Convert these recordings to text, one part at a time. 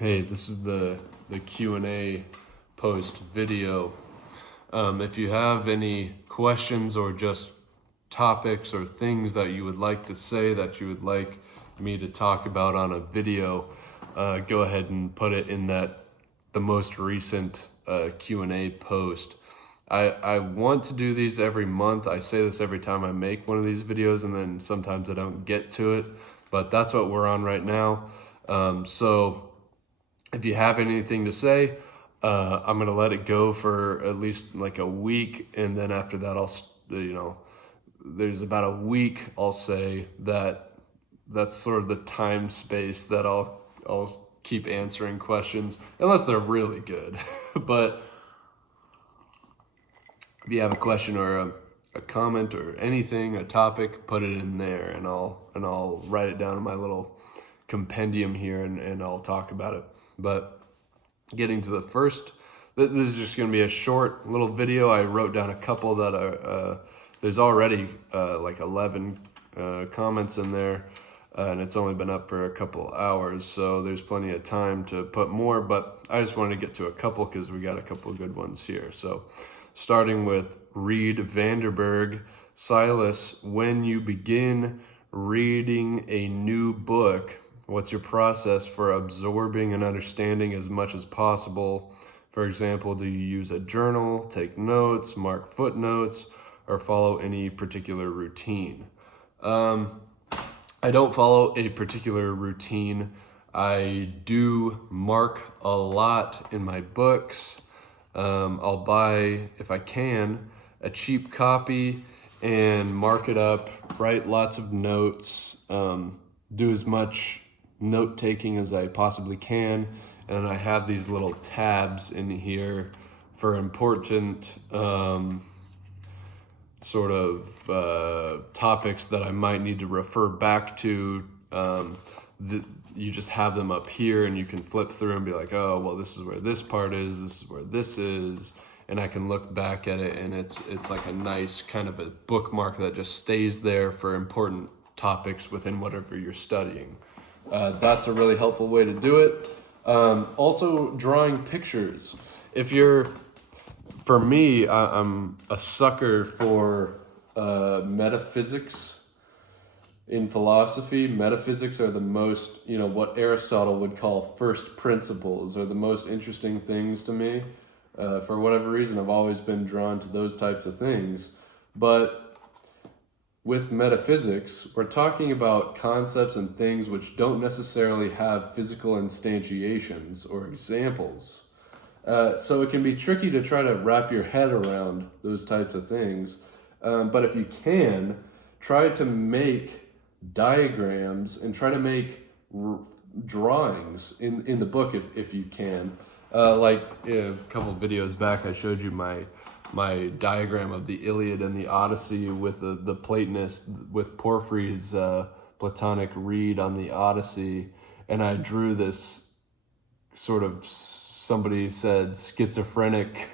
Hey, this is the Q&A post video. If you have any questions or just topics or things that you would like to say that you would like me to talk about on a video, go ahead and put it in the most recent Q&A post. I want to do these every month. I say this every time I make one of these videos, and then sometimes I don't get to it, but that's what we're on right now. So if you have anything to say, I'm going to let it go for at least like a week. And then after that, there's about a week, I'll say that's sort of the time space that I'll keep answering questions unless they're really good. But if you have a question or a comment or anything, a topic, put it in there and I'll write it down in my little compendium here and I'll talk about it. But getting to the first, this is just going to be a short little video. I wrote down a couple that are, there's already like 11 comments in there, and it's only been up for a couple hours, so there's plenty of time to put more, but I just wanted to get to a couple because we got a couple of good ones here. So starting with Reed Vanderberg, Silas, when you begin reading a new book, what's your process for absorbing and understanding as much as possible? For example, do you use a journal, take notes, mark footnotes, or follow any particular routine? I don't follow a particular routine. I do mark a lot in my books. I'll buy, if I can, a cheap copy and mark it up, write lots of notes, do as much note-taking as I possibly can, and I have these little tabs in here for important topics that I might need to refer back to. You just have them up here and you can flip through and be like, oh, well, this is where this part is, this is where this is, and I can look back at it, and it's like a nice kind of a bookmark that just stays there for important topics within whatever you're studying. That's a really helpful way to do it. Also, drawing pictures. For me, I'm a sucker for metaphysics. In philosophy, metaphysics are the most, what Aristotle would call first principles, are the most interesting things to me. For whatever reason, I've always been drawn to those types of things. But with metaphysics, we're talking about concepts and things which don't necessarily have physical instantiations or examples. So it can be tricky to try to wrap your head around those types of things. But if you can, try to make diagrams and try to make drawings in the book if you can. Like a couple of videos back, I showed you my diagram of the Iliad and the Odyssey with the Platonist, with Porphyry's Platonic read on the Odyssey, and I drew this sort of, somebody said, schizophrenic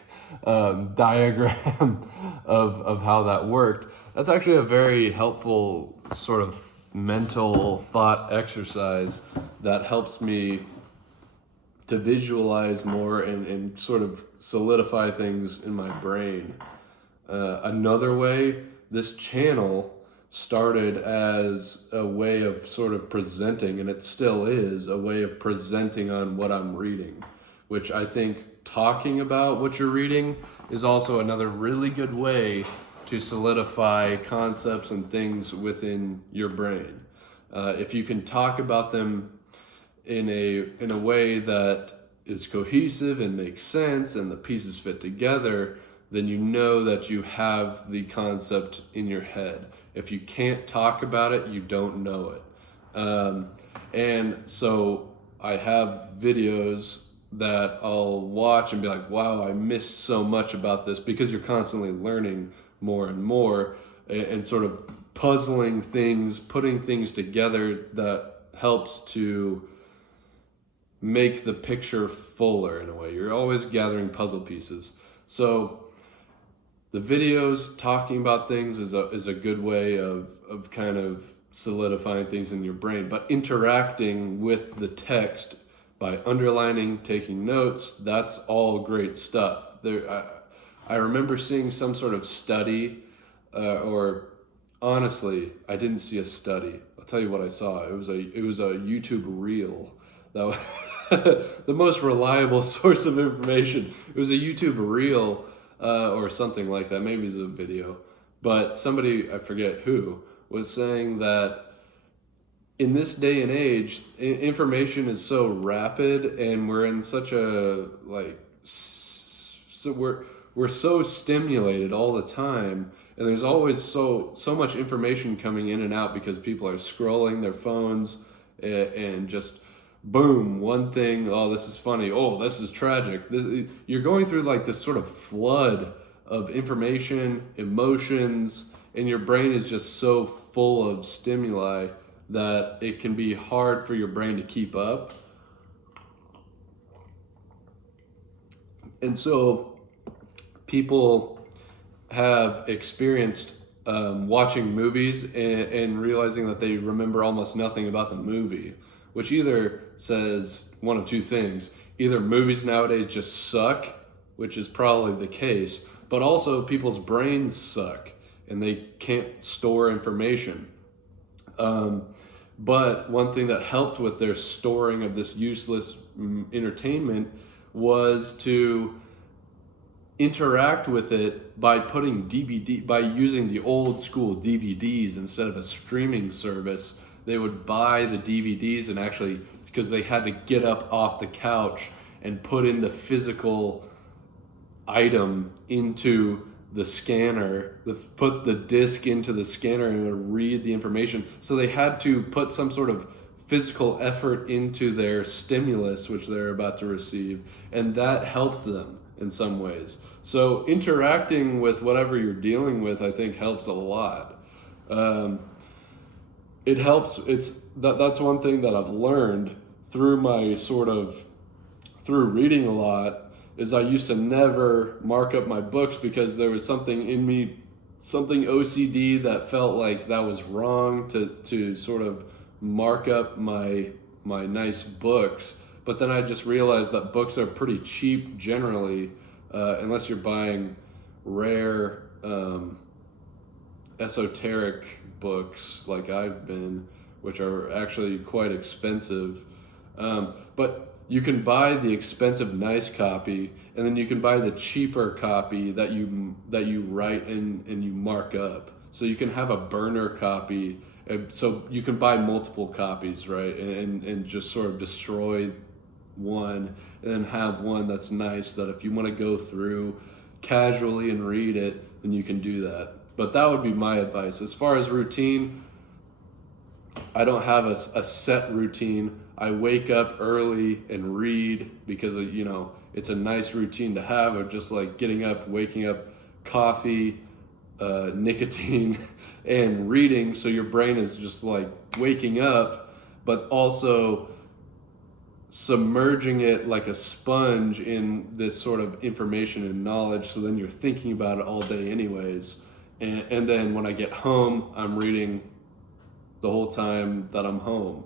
diagram of how that worked. That's actually a very helpful sort of mental thought exercise that helps me to visualize more and sort of solidify things in my brain. Another way, this channel started as a way of sort of presenting, and it still is a way of presenting on what I'm reading, which I think talking about what you're reading is also another really good way to solidify concepts and things within your brain. If you can talk about them in a way that is cohesive and makes sense and the pieces fit together, then you know that you have the concept in your head. If you can't talk about it, you don't know it. And so I have videos that I'll watch and be like, wow, I missed so much about this, because you're constantly learning more and more and sort of puzzling things, putting things together that helps to make the picture fuller in a way. You're always gathering puzzle pieces. So the videos talking about things is a good way of kind of solidifying things in your brain, but interacting with the text by underlining, taking notes. That's all great stuff. I remember seeing some sort of study, or honestly, I didn't see a study. I'll tell you what I saw. It was a YouTube reel. That was the most reliable source of information. It was a YouTube reel, or something like that. Maybe it's a video, but somebody, I forget who, was saying that in this day and age, information is so rapid, and we're in such a so we're so stimulated all the time, and there's always so much information coming in and out because people are scrolling their phones, and just boom, one thing, oh, this is funny, oh, this is tragic. You're going through like this sort of flood of information, emotions, and your brain is just so full of stimuli that it can be hard for your brain to keep up. And so people have experienced watching movies and realizing that they remember almost nothing about the movie, which either says one of two things. Either movies nowadays just suck, which is probably the case, but also people's brains suck and they can't store information. But one thing that helped with their storing of this useless entertainment was to interact with it by by using the old school DVDs instead of a streaming service. They would buy the DVDs and actually, because they had to get up off the couch and put in the physical item into the scanner, put the disc into the scanner and it would read the information. So they had to put some sort of physical effort into their stimulus, which they're about to receive, and that helped them in some ways. So interacting with whatever you're dealing with, I think, helps a lot. It helps. That's one thing that I've learned through reading a lot, is I used to never mark up my books because there was something in me, something OCD, that felt like that was wrong to sort of mark up my nice books. But then I just realized that books are pretty cheap generally, unless you're buying rare esoteric books like I've been, which are actually quite expensive. But you can buy the expensive nice copy, and then you can buy the cheaper copy that you write and you mark up. So you can have a burner copy, so you can buy multiple copies, right? And just sort of destroy one, and then have one that's nice, that if you want to go through casually and read it, then you can do that. But that would be my advice. As far as routine, I don't have a set routine. I wake up early and read because, it's a nice routine to have, of just like getting up, waking up, coffee, nicotine, and reading. So your brain is just like waking up, but also submerging it like a sponge in this sort of information and knowledge. So then you're thinking about it all day anyways. And then when I get home, I'm reading the whole time that I'm home.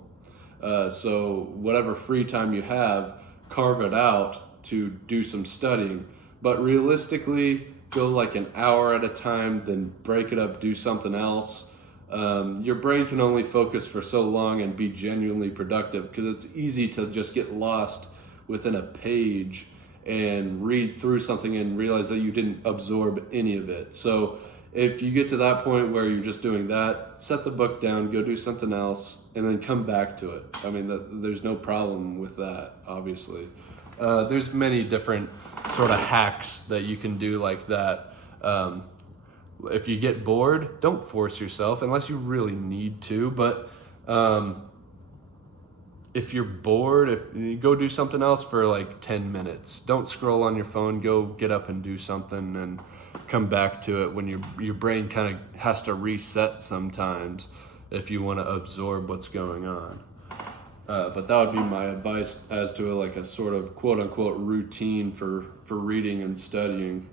So whatever free time you have, carve it out to do some studying. But realistically, go like an hour at a time, then break it up, do something else. Your brain can only focus for so long and be genuinely productive, because it's easy to just get lost within a page and read through something and realize that you didn't absorb any of it. So if you get to that point where you're just doing that, set the book down, go do something else, and then come back to it. I mean, there's no problem with that, obviously. There's many different sort of hacks that you can do like that. If you get bored, don't force yourself unless you really need to. But if you're bored, you go do something else for like 10 minutes. Don't scroll on your phone. Go get up and do something and come back to it when your brain kind of has to reset sometimes if you want to absorb what's going on. But that would be my advice as to like a sort of quote unquote routine for reading and studying.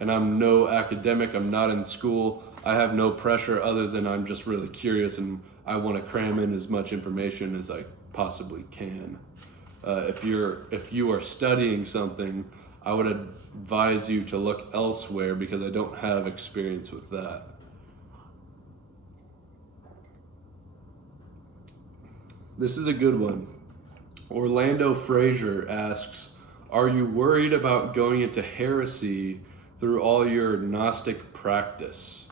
And I'm no academic, I'm not in school, I have no pressure other than I'm just really curious and I want to cram in as much information as I possibly can. If you are studying something, I would advise you to look elsewhere because I don't have experience with that. This is a good one. Orlando Frazier asks, are you worried about going into heresy through all your Gnostic practice?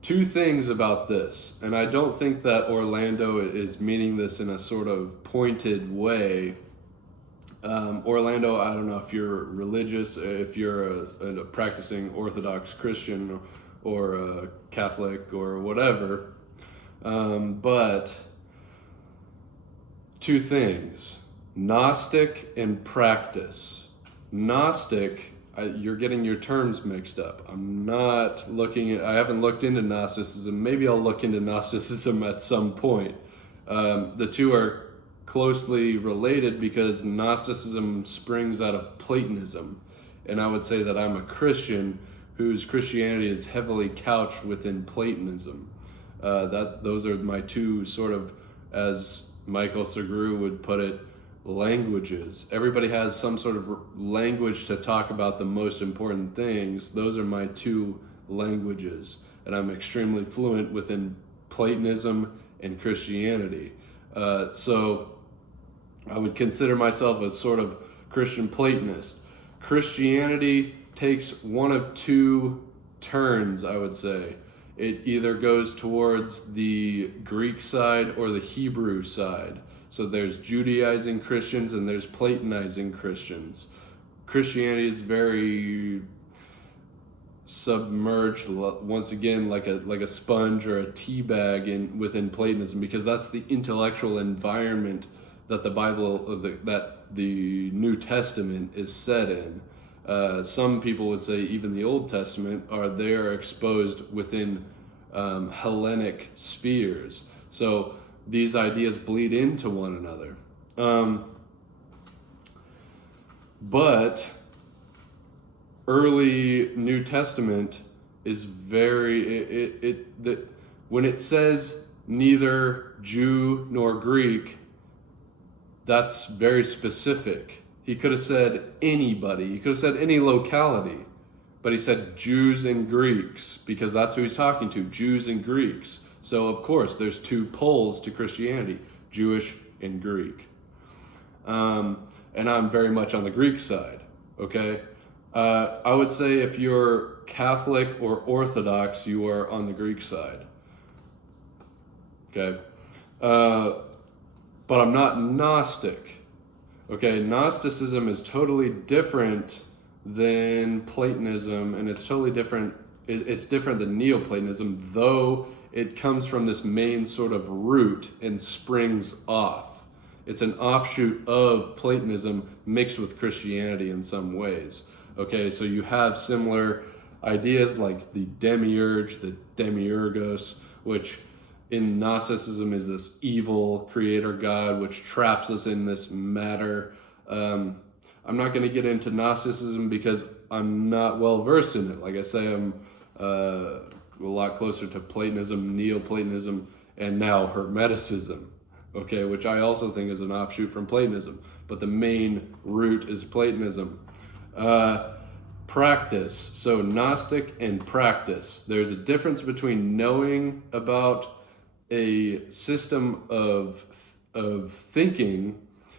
Two things about this, and I don't think that Orlando is meaning this in a sort of pointed way. Orlando, I don't know if you're religious, if you're a practicing Orthodox Christian or a Catholic or whatever, but two things, Gnostic and practice. Gnostic, you're getting your terms mixed up. I haven't looked into Gnosticism. Maybe I'll look into Gnosticism at some point. The two are closely related because Gnosticism springs out of Platonism. And I would say that I'm a Christian whose Christianity is heavily couched within Platonism. Those are my two sort of, as Michael Segru would put it, languages. Everybody has some sort of language to talk about the most important things. Those are my two languages, and I'm extremely fluent within Platonism and Christianity. So I would consider myself a sort of Christian Platonist. Christianity takes one of two turns, I would say. It either goes towards the Greek side or the Hebrew side. So there's Judaizing Christians and there's Platonizing Christians. Christianity is very submerged, once again, like a sponge or a tea bag within Platonism, because that's the intellectual environment that the Bible, that the New Testament is set in. Some people would say even the Old Testament they are exposed within Hellenic spheres. So these ideas bleed into one another. But early New Testament is when it says neither Jew nor Greek, that's very specific. He could have said anybody. He could have said any locality. But he said Jews and Greeks because that's who he's talking to, Jews and Greeks. So, of course, there's two poles to Christianity, Jewish and Greek. And I'm very much on the Greek side, okay? I would say if you're Catholic or Orthodox, you are on the Greek side, okay? But I'm not Gnostic, okay? Gnosticism is totally different than Platonism, and it's totally different. It's different than Neoplatonism, though it comes from this main sort of root and springs off. It's an offshoot of Platonism mixed with Christianity in some ways. Okay, so you have similar ideas like the demiurge, the demiurgos, which in Gnosticism is this evil creator god which traps us in this matter. I'm not going to get into Gnosticism because I'm not well versed in it. Like I say, I'm a lot closer to Platonism, Neoplatonism, and now Hermeticism, okay, which I also think is an offshoot from Platonism. But the main root is Platonism. Practice. So Gnostic and practice. There's a difference between knowing about a system of thinking,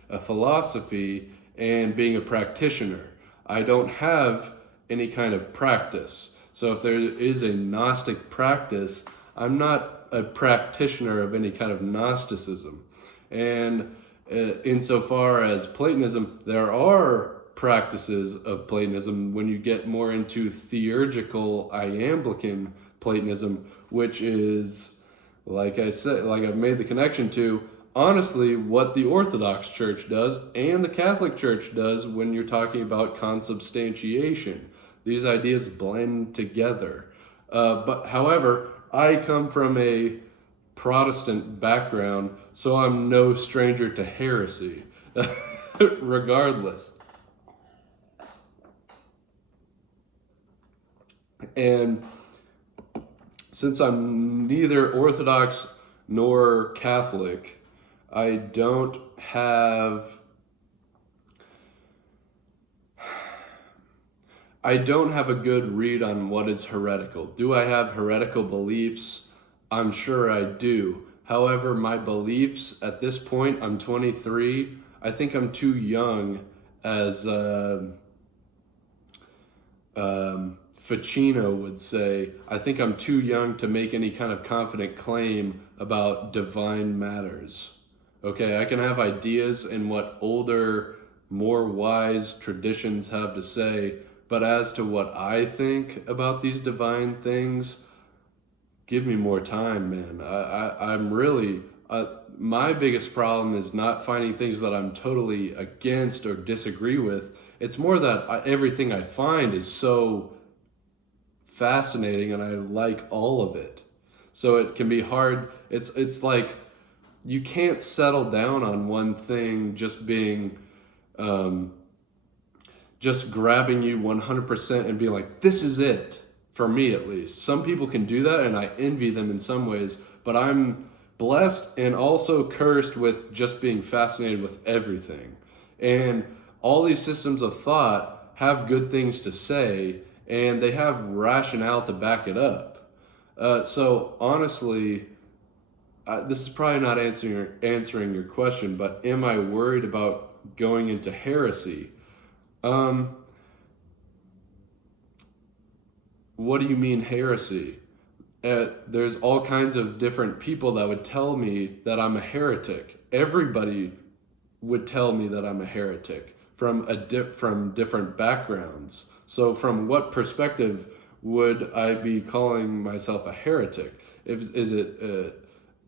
a philosophy, and being a practitioner. I don't have any kind of practice. So if there is a Gnostic practice, I'm not a practitioner of any kind of Gnosticism. And insofar as Platonism, there are practices of Platonism when you get more into theurgical iamblican Platonism, which is, like I said, like I've made the connection to, honestly, what the Orthodox Church does and the Catholic Church does when you're talking about consubstantiation. These ideas blend together. But however, I come from a Protestant background, so I'm no stranger to heresy, regardless. And since I'm neither Orthodox nor Catholic, I don't have I don't have a good read on what is heretical. Do I have heretical beliefs? I'm sure I do. However, my beliefs at this point, I'm 23. I think I'm too young, as Ficino would say. I think I'm too young to make any kind of confident claim about divine matters. Okay, I can have ideas in what older, more wise traditions have to say, but as to what I think about these divine things, give me more time, man. I'm really, my biggest problem is not finding things that I'm totally against or disagree with. It's more that everything I find is so fascinating and I like all of it. So it can be hard. It's like you can't settle down on one thing just being, just grabbing you 100% and being like, this is it, for me at least. Some people can do that and I envy them in some ways, but I'm blessed and also cursed with just being fascinated with everything. And all these systems of thought have good things to say and they have rationale to back it up. So honestly, this is probably not answering your question, but am I worried about going into heresy? What do you mean heresy? There's all kinds of different people that would tell me that I'm a heretic. Everybody would tell me that I'm a heretic from from different backgrounds. So from what perspective would I be calling myself a heretic? Is it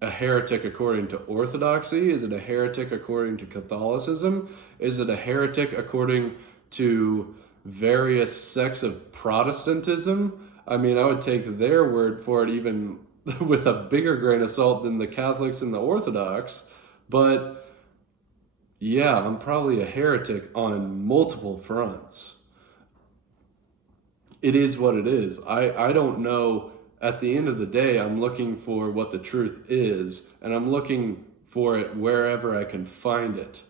a heretic according to Orthodoxy? Is it a heretic according to Catholicism? Is it a heretic according to various sects of Protestantism? I mean, I would take their word for it even with a bigger grain of salt than the Catholics and the Orthodox. But yeah, I'm probably a heretic on multiple fronts. It is what it is. I don't know. At the end of the day, I'm looking for what the truth is, and I'm looking for it wherever I can find it.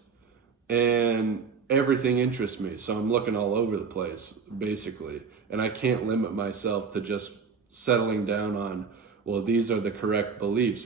And everything interests me, so I'm looking all over the place, basically. And I can't limit myself to just settling down on, well, these are the correct beliefs.